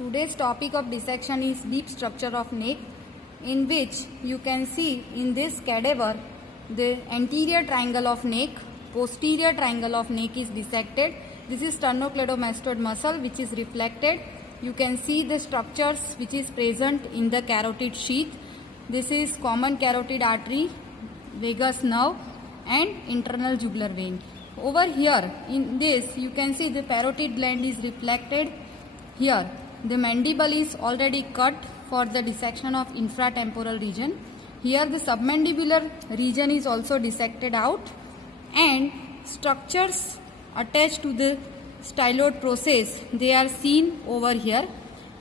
Today's topic of dissection is deep structure of neck, in which you can see in this cadaver the anterior triangle of neck, posterior triangle of neck is dissected. This is sternocleidomastoid muscle which is reflected. You can see the structures which is present in the carotid sheath. This is common carotid artery, vagus nerve and internal jugular vein. Over here in this you can see the parotid gland is reflected here. The mandible is already cut for the dissection of infratemporal region. Here the submandibular region is also dissected out, and structures attached to the styloid process, they are seen over here.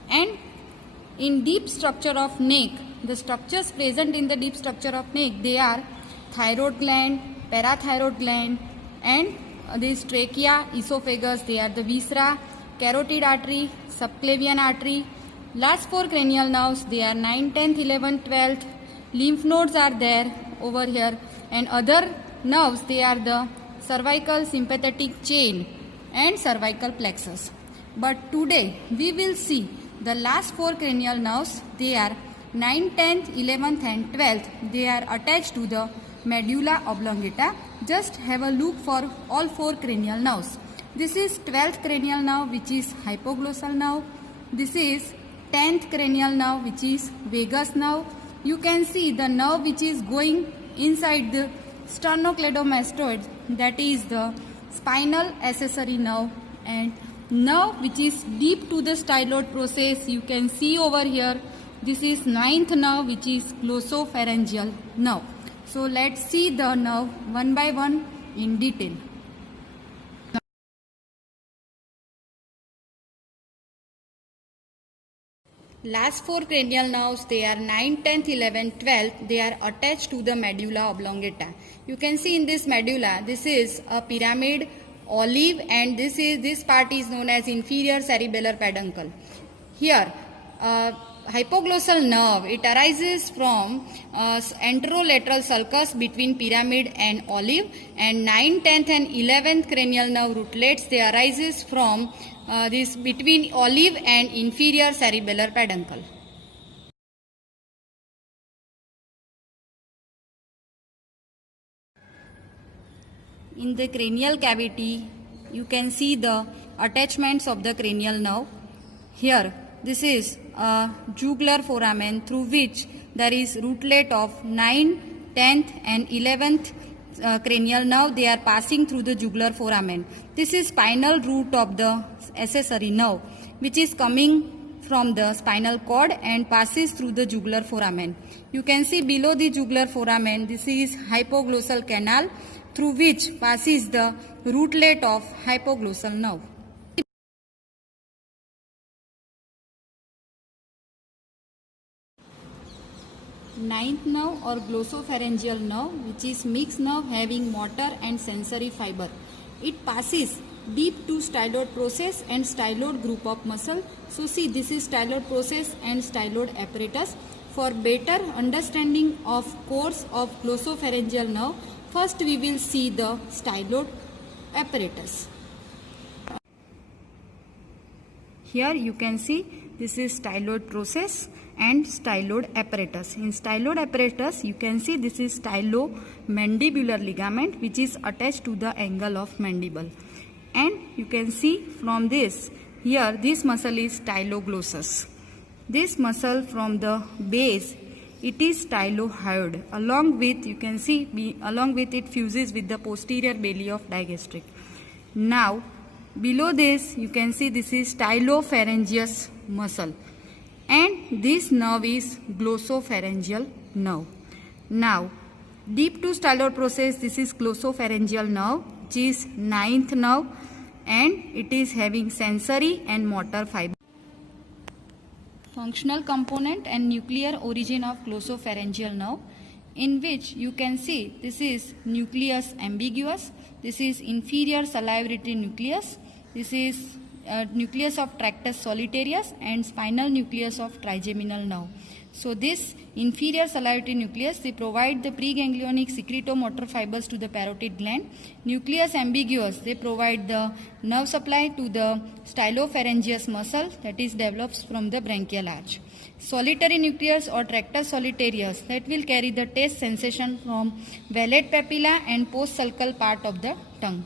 And in deep structure of neck, the structures present in the deep structure of neck, they are thyroid gland, parathyroid gland, and this trachea, esophagus, they are the viscera, carotid artery, subclavian artery. Last four cranial nerves, they are 9, 10th, 11th, 12th. Lymph nodes are there over here, and other nerves, they are the cervical sympathetic chain and cervical plexus. But today we will see the last four cranial nerves. They are 9, 10th, 11th and 12th. They are attached to the medulla oblongata. Just have a look for all four cranial nerves. This is 12th cranial nerve, which is hypoglossal nerve. This is 10th cranial nerve, which is vagus nerve. You can see the nerve which is going inside the sternocleidomastoid, that is the spinal accessory nerve, and nerve which is deep to the styloid process. You can see over here, this is 9th nerve, which is glossopharyngeal nerve. So let's see the nerve one by one in detail. Last four cranial nerves, they are 9, 10th, 11th, 12th. They are attached to the medulla oblongata. You can see in this medulla, this is a pyramid, olive, and this part is known as inferior cerebellar peduncle. Here, hypoglossal nerve, it arises from anterolateral sulcus between pyramid and olive, and 9, 10th and 11th cranial nerve rootlets, they arises from this between olive and inferior cerebellar peduncle. In the cranial cavity, you can see the attachments of the cranial nerve. Here, this is a jugular foramen through which there is rootlet of 9, 10th and 11th cranial nerve. They are passing through the jugular foramen. This is spinal root of the accessory nerve, which is coming from the spinal cord and passes through the jugular foramen. You can see below the jugular foramen, this is hypoglossal canal through which passes the rootlet of hypoglossal nerve. Ninth nerve or glossopharyngeal nerve, which is mixed nerve having motor and sensory fiber. It passes deep to styloid process and styloid group of muscle. So see, this is styloid process and styloid apparatus. For better understanding of course of glossopharyngeal nerve, first we will see the styloid apparatus. Here you can see this is styloid process and styloid apparatus. In styloid apparatus, you can see this is stylomandibular ligament, which is attached to the angle of mandible. And you can see from this, here this muscle is styloglossus. This muscle from the base, it is stylohyoid. Along with, you can see, along with it fuses with the posterior belly of digastric. Now, below this, you can see this is stylopharyngeus muscle. And this nerve is glossopharyngeal nerve. Now, deep to styloid process, this is glossopharyngeal nerve, which is 9th nerve, and it is having sensory and motor fiber. Functional component and nuclear origin of glossopharyngeal nerve, in which you can see this is nucleus ambiguous, this is inferior salivary nucleus, this is nucleus of tractus solitarius and spinal nucleus of trigeminal nerve. So this inferior salivary nucleus, they provide the preganglionic secretomotor fibers to the parotid gland. Nucleus ambiguous, they provide the nerve supply to the stylopharyngeus muscle that is develops from the branchial arch. Solitary nucleus or tractus solitarius, that will carry the taste sensation from valate papilla and post-sulcal part of the tongue.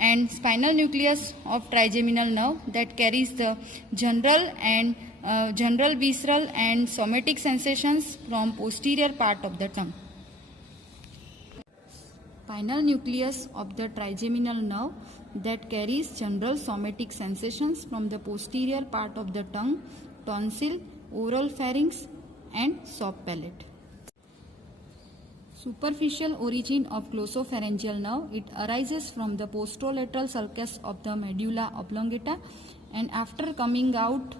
And spinal nucleus of trigeminal nerve, that carries the general visceral and somatic sensations from posterior part of the tongue. Spinal nucleus of the trigeminal nerve, that carries general somatic sensations from the posterior part of the tongue, tonsil, oral pharynx and soft palate. Superficial origin of glossopharyngeal nerve, it arises from the posterolateral sulcus of the medulla oblongata, and after coming out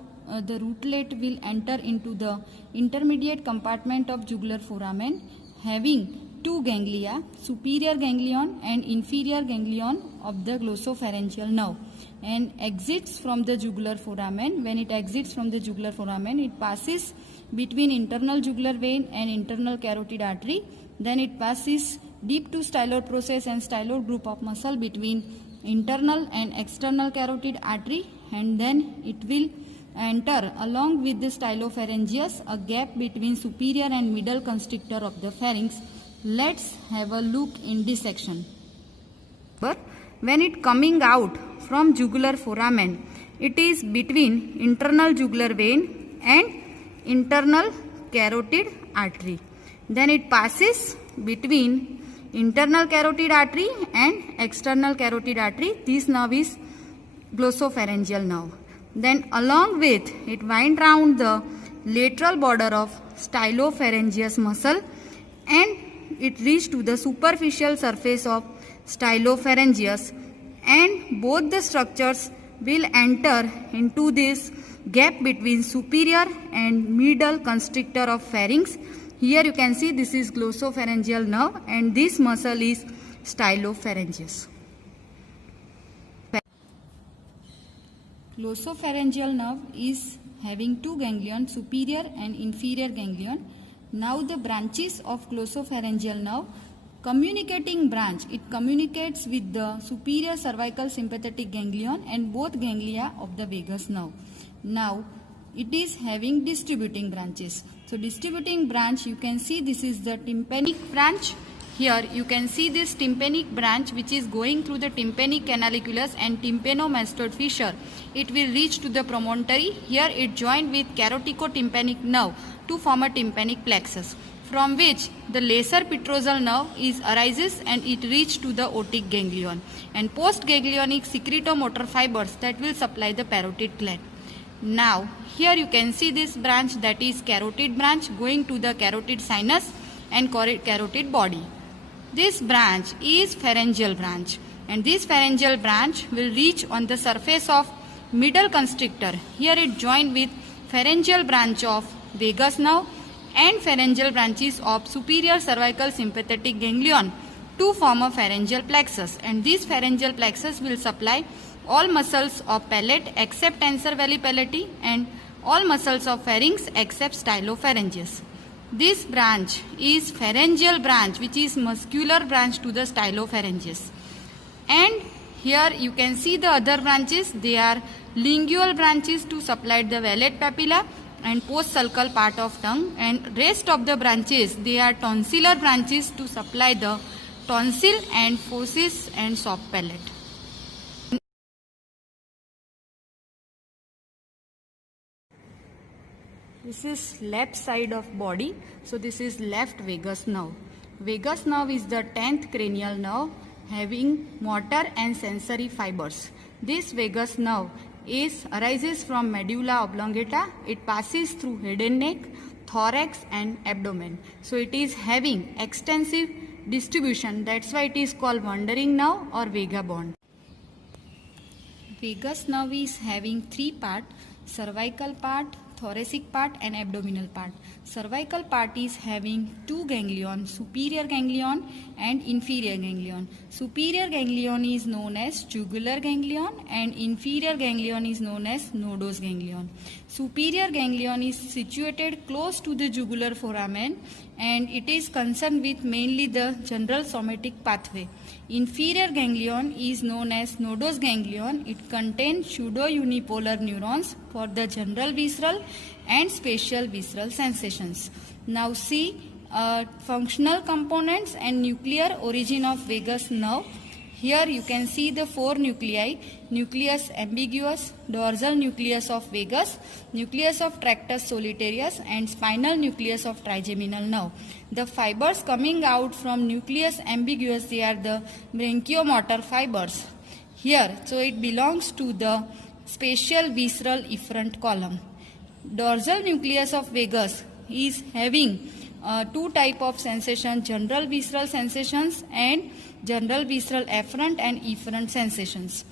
the rootlet will enter into the intermediate compartment of jugular foramen, having two ganglia, superior ganglion and inferior ganglion of the glossopharyngeal nerve, and exits from the jugular foramen. When it exits from the jugular foramen, it passes between internal jugular vein and internal carotid artery. Then it passes deep to styloid process and styloid group of muscle between internal and external carotid artery, and then it will enter along with the stylopharyngeus a gap between superior and middle constrictor of the pharynx. Let's have a look in this section. But when it coming out from jugular foramen, it is between internal jugular vein and internal carotid artery. Then it passes between internal carotid artery and external carotid artery. This nerve is glossopharyngeal nerve. Then along with it wind round the lateral border of stylopharyngeus muscle, and it reach to the superficial surface of stylopharyngeus, and both the structures will enter into this gap between superior and middle constrictor of pharynx. Here you can see this is glossopharyngeal nerve and this muscle is stylopharyngeus. Glossopharyngeal nerve is having two ganglion, superior and inferior ganglion. Now the branches of glossopharyngeal nerve, communicating branch, it communicates with the superior cervical sympathetic ganglion and both ganglia of the vagus nerve. Now it is having distributing branches. So distributing branch, you can see this is the tympanic branch. Here you can see this tympanic branch which is going through the tympanic canaliculus and tympanomastoid fissure. It will reach to the promontory. Here it joined with caroticotympanic nerve to form a tympanic plexus, from which the lesser petrosal nerve arises and it reach to the otic ganglion and postganglionic secretomotor fibers that will supply the parotid gland. Now here you can see this branch, that is carotid branch, going to the carotid sinus and carotid body. This branch is pharyngeal branch, and this pharyngeal branch will reach on the surface of middle constrictor. Here it joined with pharyngeal branch of vagus nerve and pharyngeal branches of superior cervical sympathetic ganglion to form a pharyngeal plexus, and this pharyngeal plexus will supply all muscles of palate except tensor veli palatii and all muscles of pharynx except stylopharyngeus. This branch is pharyngeal branch, which is muscular branch to the stylopharyngeus. And here you can see the other branches. They are lingual branches to supply the valate papilla and post-sulcal part of tongue, and rest of the branches, they are tonsillar branches to supply the tonsil and fauces and soft palate. This is left side of body. So this is left vagus nerve. Vagus nerve is the 10th cranial nerve having motor and sensory fibers. This vagus nerve arises from medulla oblongata. It passes through head and neck, thorax and abdomen. So it is having extensive distribution. That's why it is called wandering nerve or vagabond. Vagus nerve is having three parts: cervical part, thoracic part and abdominal part. Cervical part is having two ganglion, superior ganglion and inferior ganglion. Superior ganglion is known as jugular ganglion and inferior ganglion is known as nodose ganglion. Superior ganglion is situated close to the jugular foramen and it is concerned with mainly the general somatic pathway. Inferior ganglion is known as nodose ganglion. It contains pseudo-unipolar neurons for the general visceral and spatial visceral sensations. Now see functional components and nuclear origin of vagus nerve. Here you can see the four nuclei: nucleus ambiguous, dorsal nucleus of vagus, nucleus of tractus solitarius and spinal nucleus of trigeminal nerve. The fibers coming out from nucleus ambiguous, they are the branchiomotor fibers. Here, so it belongs to the spatial visceral efferent column. Dorsal nucleus of vagus is having two type of sensation: general visceral sensations and general visceral afferent and efferent sensations.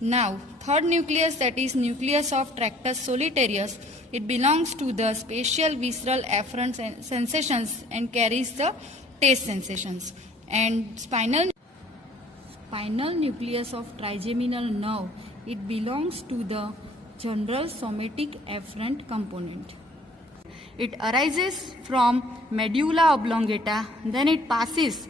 Now, third nucleus, that is nucleus of tractus solitarius, it belongs to the spatial visceral afferent sensations and carries the taste sensations. And spinal nucleus of trigeminal nerve, it belongs to the general somatic afferent component. It arises from medulla oblongata, then it passes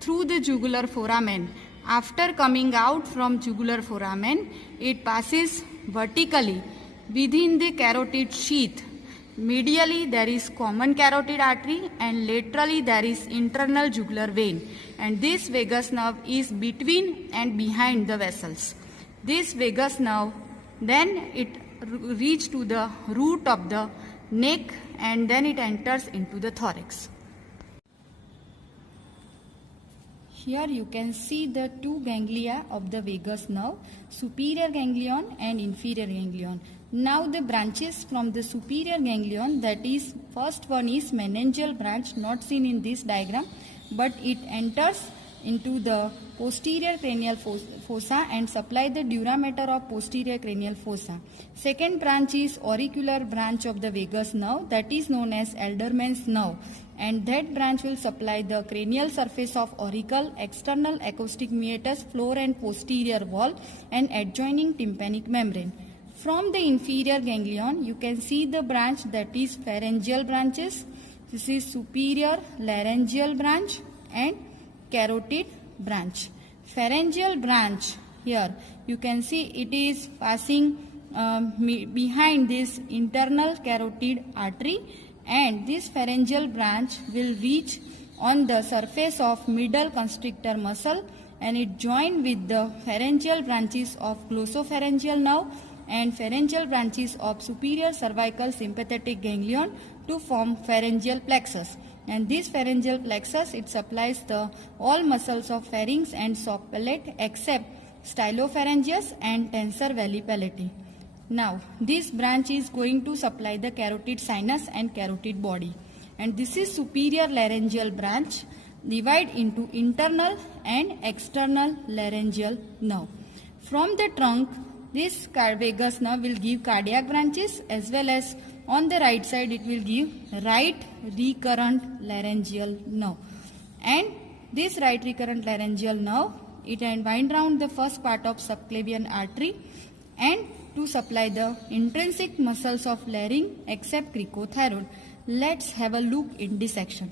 through the jugular foramen. After coming out from jugular foramen, it passes vertically within the carotid sheath. Medially there is common carotid artery and laterally there is internal jugular vein, and this vagus nerve is between and behind the vessels. This vagus nerve, then it reaches to the root of the neck and then it enters into the thorax. Here you can see the two ganglia of the vagus nerve, superior ganglion and inferior ganglion. Now the branches from the superior ganglion, that is, first one is meningeal branch, not seen in this diagram, but it enters into the posterior cranial fossa and supply the dura mater of posterior cranial fossa. Second branch is auricular branch of the vagus nerve, that is known as Elderman's nerve, and that branch will supply the cranial surface of auricle, external acoustic meatus, floor and posterior wall and adjoining tympanic membrane. From the inferior ganglion, you can see the branch, that is pharyngeal branches. This is superior laryngeal branch and carotid branch. Pharyngeal branch, here you can see it is passing behind this internal carotid artery, and this pharyngeal branch will reach on the surface of middle constrictor muscle and it join with the pharyngeal branches of glossopharyngeal nerve and pharyngeal branches of superior cervical sympathetic ganglion to form pharyngeal plexus. And this pharyngeal plexus, it supplies the all muscles of pharynx and soft palate except stylopharyngeus and tensor veli palatii. Now this branch is going to supply the carotid sinus and carotid body, and this is superior laryngeal branch, divide into internal and external laryngeal nerve. From the trunk, this vagus nerve will give cardiac branches, as well as on the right side it will give right recurrent laryngeal nerve. And this right recurrent laryngeal nerve, it wind round the first part of subclavian artery and to supply the intrinsic muscles of larynx except cricothyroid. Let's have a look in dissection.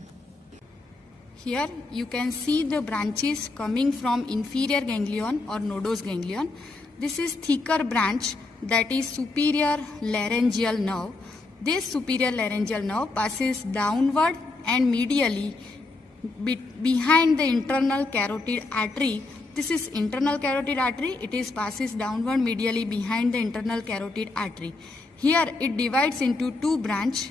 Here you can see the branches coming from inferior ganglion or nodose ganglion. This is thicker branch, that is superior laryngeal nerve. This superior laryngeal nerve passes downward and medially behind the internal carotid artery. This is internal carotid artery. It is passes downward medially behind the internal carotid artery. Here it divides into two branch.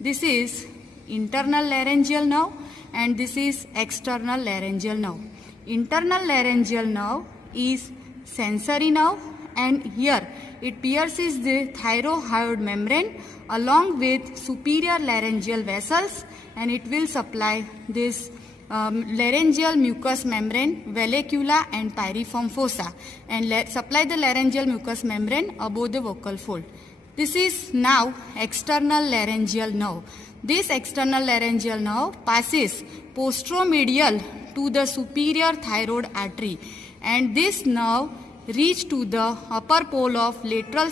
This is internal laryngeal nerve and this is external laryngeal nerve. Internal laryngeal nerve is sensory nerve, and here it pierces the thyroid membrane along with superior laryngeal vessels, and it will supply this laryngeal mucous membrane, vallecula and pyriform fossa, and supply the laryngeal mucous membrane above the vocal fold. This is now external laryngeal nerve. This external laryngeal nerve passes posteromedial to the superior thyroid artery, and this nerve reach to the upper pole of lateral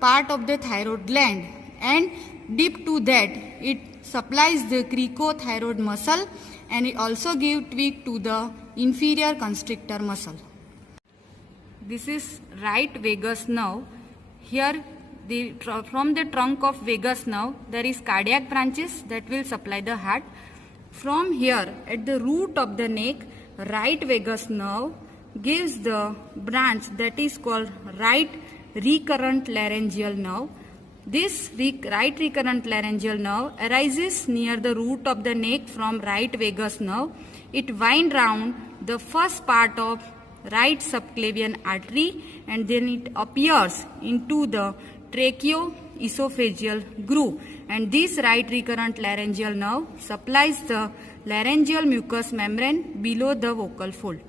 part of the thyroid gland, and deep to that it supplies the cricothyroid muscle, and it also give tweak to the inferior constrictor muscle. This is right vagus nerve. Here from the trunk of vagus nerve there is cardiac branches that will supply the heart. From here at the root of the neck, right vagus nerve gives the branch that is called right recurrent laryngeal nerve. This right recurrent laryngeal nerve arises near the root of the neck from right vagus nerve. It winds round the first part of right subclavian artery, and then it appears into the tracheoesophageal groove, and this right recurrent laryngeal nerve supplies the laryngeal mucous membrane below the vocal fold.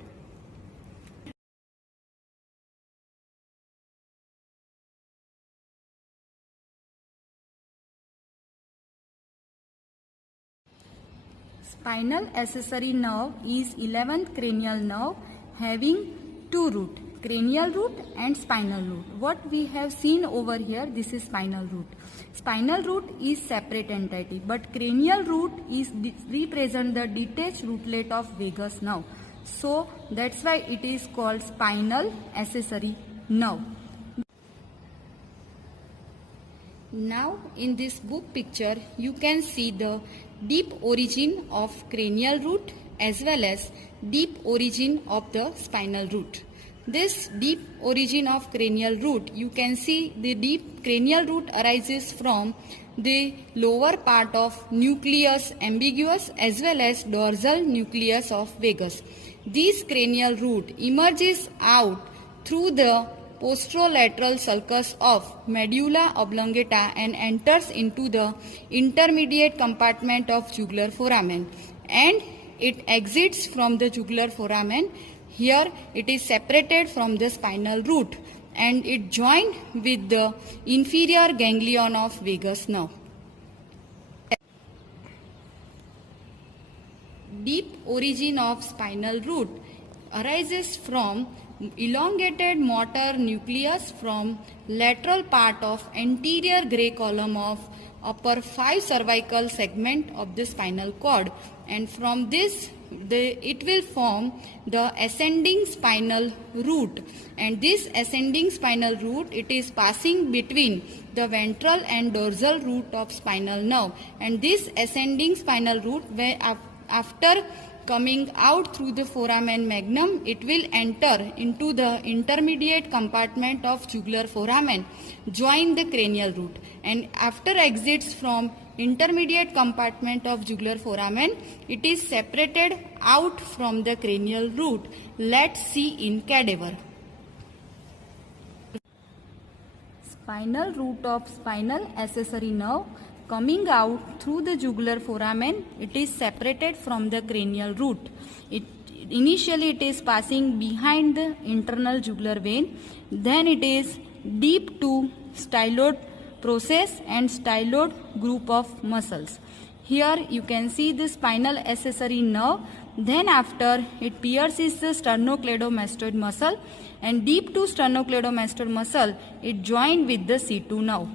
Spinal accessory nerve is 11th cranial nerve having two roots, cranial root and spinal root. What we have seen over here, this is spinal root. Spinal root is separate entity, but cranial root is represent the detached rootlet of vagus nerve. So that's why it is called spinal accessory nerve. Now in this book picture you can see the deep origin of cranial root as well as deep origin of the spinal root. This deep origin of cranial root, you can see the deep cranial root arises from the lower part of nucleus ambiguous as well as dorsal nucleus of vagus. This cranial root emerges out through the posterolateral sulcus of medulla oblongata and enters into the intermediate compartment of jugular foramen, and it exits from the jugular foramen. Here it is separated from the spinal root and it joined with the inferior ganglion of vagus nerve. Deep origin of spinal root arises from elongated motor nucleus from lateral part of anterior gray column of upper 5 cervical segment of the spinal cord, and from this it will form the ascending spinal root, and this ascending spinal root, it is passing between the ventral and dorsal root of spinal nerve, and this ascending spinal root, where after coming out through the foramen magnum, it will enter into the intermediate compartment of jugular foramen, join the cranial root, and after exits from intermediate compartment of jugular foramen, it is separated out from the cranial root. Let's see in cadaver. Spinal root of spinal accessory nerve coming out through the jugular foramen, it is separated from the cranial root. Initially it is passing behind the internal jugular vein, then it is deep to styloid process and styloid group of muscles. Here you can see the spinal accessory nerve, then after it pierces the sternocleidomastoid muscle, and deep to sternocleidomastoid muscle it joined with the C2 nerve.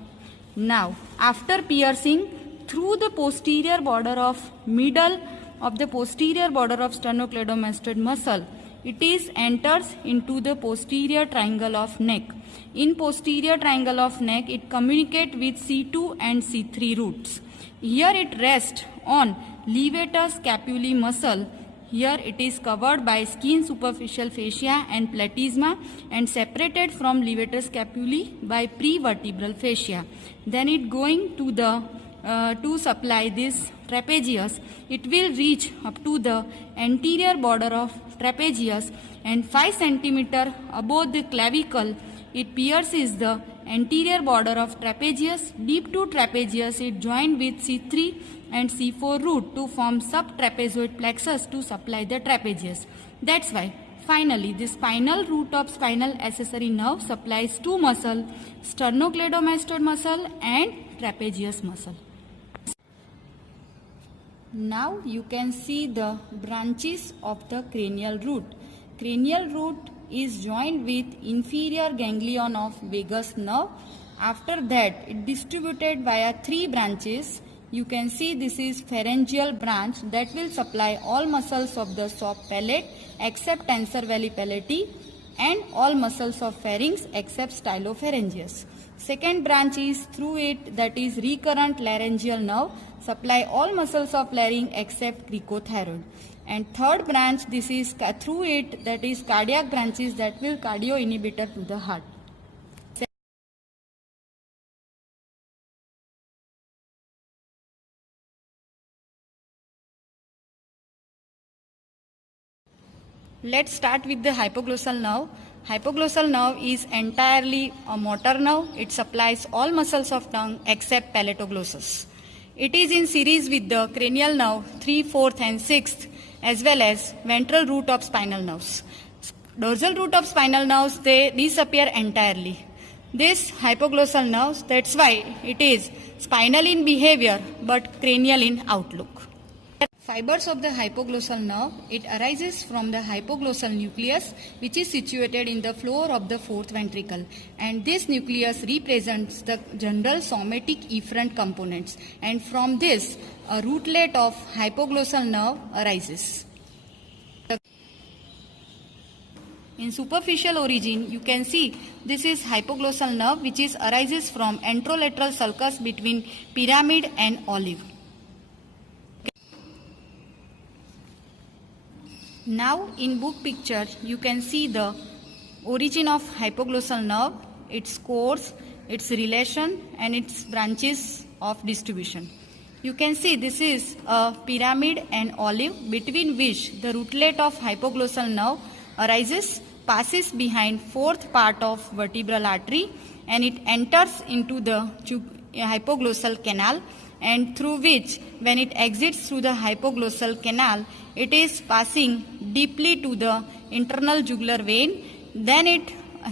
Now after piercing through the posterior border of middle of the posterior border of sternocleidomastoid muscle, it is enters into the posterior triangle of neck. In posterior triangle of neck, it communicate with C2 and C3 roots. Here it rests on levator scapulae muscle. Here it is covered by skin superficial fascia and platysma and separated from levator scapulae by prevertebral fascia. Then it going to the to supply this trapezius. It will reach up to the anterior border of trapezius, and 5 cm above the clavicle it pierces the anterior border of trapezius. Deep to trapezius it joined with C3 and C4 root to form subtrapezoid plexus to supply the trapezius. That's why Finally, the spinal root of spinal accessory nerve supplies two muscles, sternocleidomastoid muscle and trapezius muscle. Now you can see the branches of the cranial root. Cranial root is joined with inferior ganglion of vagus nerve. After that, it distributed via three branches. You can see this is pharyngeal branch that will supply all muscles of the soft palate except tensor veli palatii and all muscles of pharynx except stylopharyngeus. Second branch is through it, that is recurrent laryngeal nerve, supply all muscles of larynx except cricothyroid. And third branch, this is through it, that is cardiac branches that will cardio inhibitor to the heart. Let's start with the hypoglossal nerve. Hypoglossal nerve is entirely a motor nerve. It supplies all muscles of tongue except palatoglossus. It is in series with the cranial nerve 3, 4th and 6th as well as ventral root of spinal nerves. Dorsal root of spinal nerves, they disappear entirely. This hypoglossal nerve, that's why it is spinal in behavior but cranial in outlook. Fibers of the hypoglossal nerve, it arises from the hypoglossal nucleus which is situated in the floor of the fourth ventricle, and this nucleus represents the general somatic efferent components, and from this a rootlet of hypoglossal nerve arises. In superficial origin, you can see this is hypoglossal nerve which is arises from anterolateral sulcus between pyramid and olive. Now in book picture you can see the origin of hypoglossal nerve, its course, its relation and its branches of distribution. You can see this is a pyramid and olive between which the rootlet of hypoglossal nerve arises, passes behind fourth part of vertebral artery and it enters into the hypoglossal canal, and through which when it exits through the hypoglossal canal it is passing deeply to the internal jugular vein. Then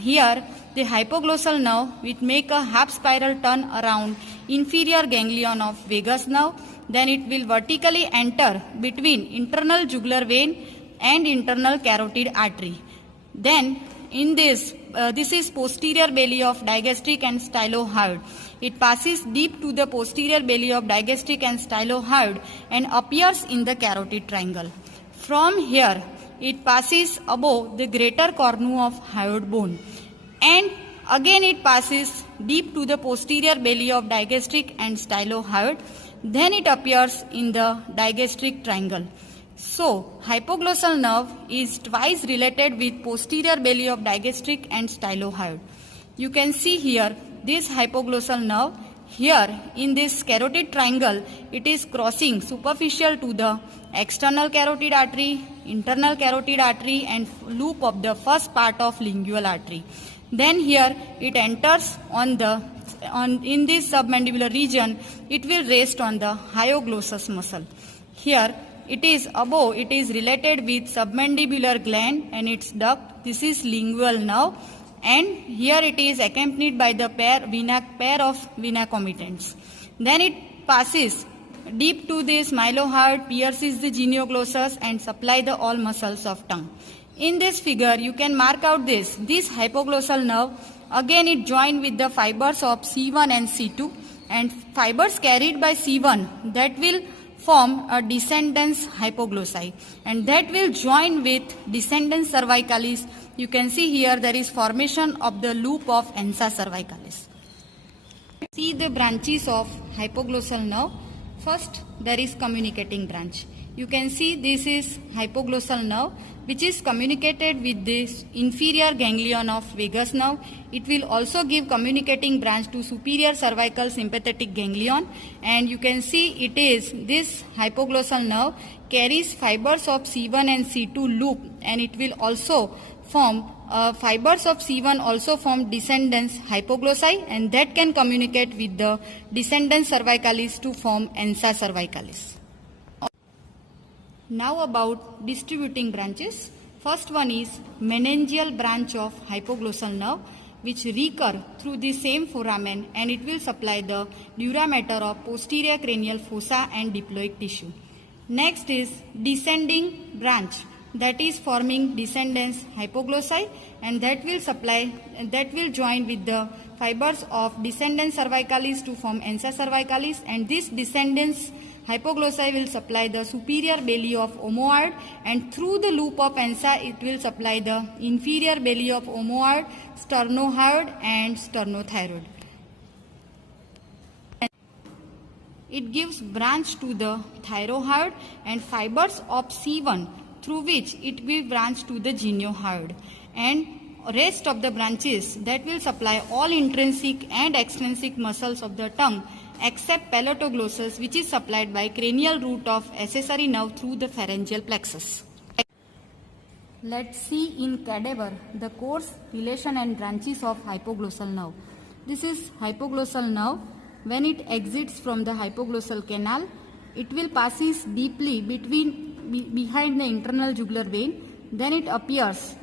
here the hypoglossal nerve will make a half spiral turn around inferior ganglion of vagus nerve. Then it will vertically enter between internal jugular vein and internal carotid artery. Then in this is posterior belly of digastric and stylohyoid. It passes deep to the posterior belly of digastric and stylohyoid and appears in the carotid triangle. From here, it passes above the greater cornu of hyoid bone, and again it passes deep to the posterior belly of digastric and stylohyoid. Then it appears in the digastric triangle. So, hypoglossal nerve is twice related with posterior belly of digastric and stylohyoid. You can see here this hypoglossal nerve. Here in this carotid triangle, it is crossing superficial to the external carotid artery, internal carotid artery and loop of the first part of lingual artery. Then here it enters in this submandibular region, it will rest on the hyoglossus muscle. Here it is above, it is related with submandibular gland and its duct. This is lingual nerve, and here it is accompanied by the pair of vena comitants. Then it passes deep to this mylohyoid, pierces the genioglossus and supply the all muscles of tongue. In this figure you can mark out this hypoglossal nerve. Again it joined with the fibers of C1 and C2, and fibers carried by C1 that will form a descendens hypoglossi, and that will join with descendens cervicalis. You can see here there is formation of the loop of ansa cervicalis. See the branches of hypoglossal nerve. First there is communicating branch. You can see this is hypoglossal nerve which is communicated with this inferior ganglion of vagus nerve. It will also give communicating branch to superior cervical sympathetic ganglion, and you can see it is this hypoglossal nerve carries fibers of C1 and C2 loop, and it will also form fibers of C1 also form descendens hypoglossi, and that can communicate with the descendens cervicalis to form ansa cervicalis. Now about distributing branches. First one is meningeal branch of hypoglossal nerve, which recur through the same foramen, and it will supply the dura mater of posterior cranial fossa and diploic tissue. Next is descending branch, that is forming descendens hypoglossi, and that will join with the fibers of descendens cervicalis to form ansa cervicalis, and this descendens hypoglossi will supply the superior belly of omoid, and through the loop of ansa it will supply the inferior belly of omoid, sternohyoid and sternothyroid. It gives branch to the thyrohyoid and fibers of C1, through which it will branch to the geniohyoid, and rest of the branches that will supply all intrinsic and extrinsic muscles of the tongue except palatoglossus, which is supplied by cranial root of accessory nerve through the pharyngeal plexus. Let's see in cadaver the course, relation and branches of hypoglossal nerve. This is hypoglossal nerve. When it exits from the hypoglossal canal, it will passes deeply behind the internal jugular vein. Then it appears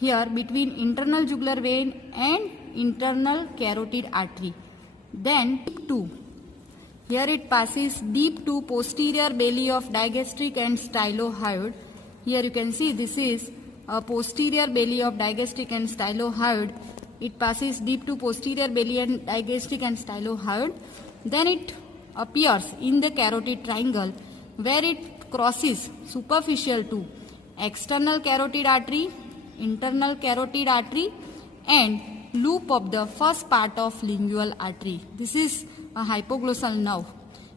here between internal jugular vein and internal carotid artery. Then two. Here it passes deep to posterior belly of digastric and stylohyoid. Here you can see this is a posterior belly of digastric and stylohyoid. It passes deep to posterior belly and digastric and stylohyoid. Then it appears in the carotid triangle, where it crosses superficial to external carotid artery, internal carotid artery, and loop of the first part of lingual artery. This is a hypoglossal nerve.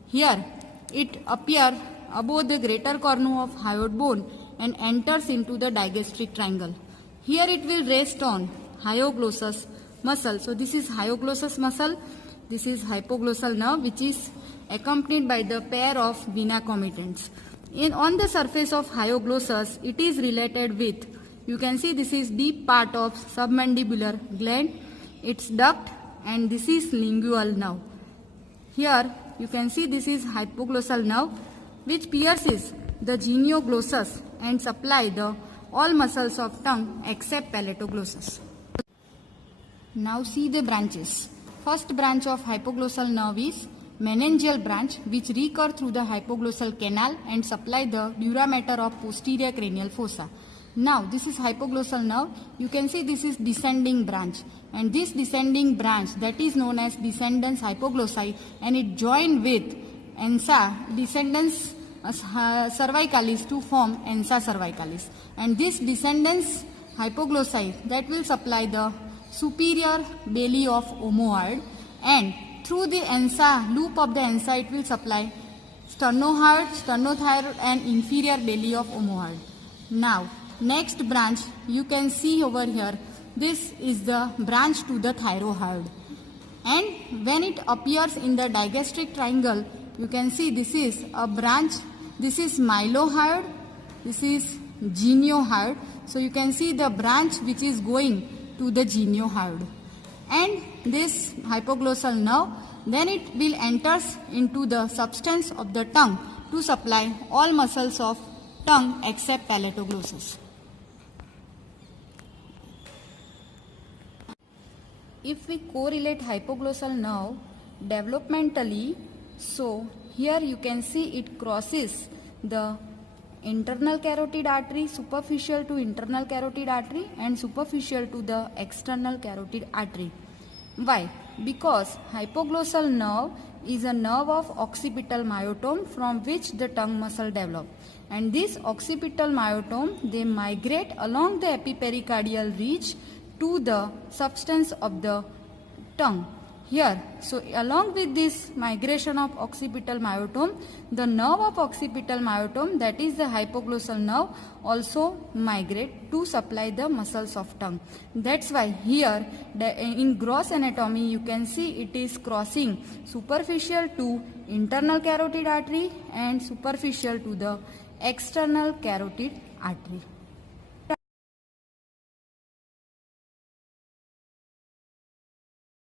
Here it appears above the greater cornu of hyoid bone and enters into the digastric triangle. Here it will rest on hyoglossus muscle. So this is hyoglossus muscle. This is hypoglossal nerve, which is accompanied by the pair of vena comitants. On the surface of hyoglossus, it is related with, you can see this is deep part of submandibular gland, its duct, and this is lingual nerve. Here you can see this is hypoglossal nerve, which pierces the genioglossus and supply the all muscles of tongue except palatoglossus. Now see the branches. First branch of hypoglossal nerve is meningeal branch, which recur through the hypoglossal canal and supply the dura mater of posterior cranial fossa. Now this is hypoglossal nerve. You can see this is descending branch, and this descending branch, that is known as descendens hypoglossi, and it joined with ansa descendens cervicalis to form ansa cervicalis, and this descendens hypoglossi that will supply the superior belly of omoid, and through the ansa, loop of the ansa, it will supply sternohyoid, sternothyroid and inferior belly of omoid. Now next branch you can see over here, this is the branch to the thyrohyoid, and when it appears in the digastric triangle, you can see this is a branch, this is mylohyoid, this is geniohyoid. So you can see the branch which is going to the geniohyoid, and this hypoglossal nerve, then it will enters into the substance of the tongue to supply all muscles of tongue except palatoglossus. If we correlate hypoglossal nerve developmentally, so here you can see it crosses the internal carotid artery, superficial to internal carotid artery, and superficial to the external carotid artery. Why? Because hypoglossal nerve is a nerve of occipital myotome from which the tongue muscle develop, and this occipital myotome, they migrate along the epipericardial ridge to the substance of the tongue. Here, so along with this migration of occipital myotome, the nerve of occipital myotome, that is the hypoglossal nerve, also migrate to supply the muscles of tongue. That's why here in gross anatomy you can see it is crossing superficial to internal carotid artery and superficial to the external carotid artery.